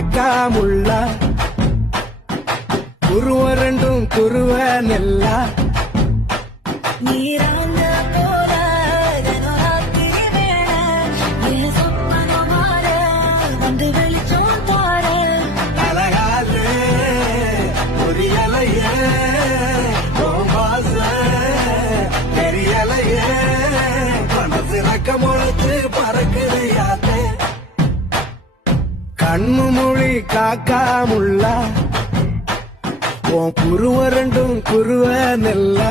காக்கா முள்ளா குருவ ரெண்டும் குருவ நெல்லா நீராங்க போல ராத்திரி வேள என் சொப்பனம் மாற வந்து வெளிச்சம் தார அழகாலே ஒரு இலைய வாச தெரியலையே மனசு ரக்க முளைச்சு பறக்குது யாத்தே கண்ணு மொழி காக்கா முள்ளா உன் குருவ ரெண்டும் குருவ நெல்லா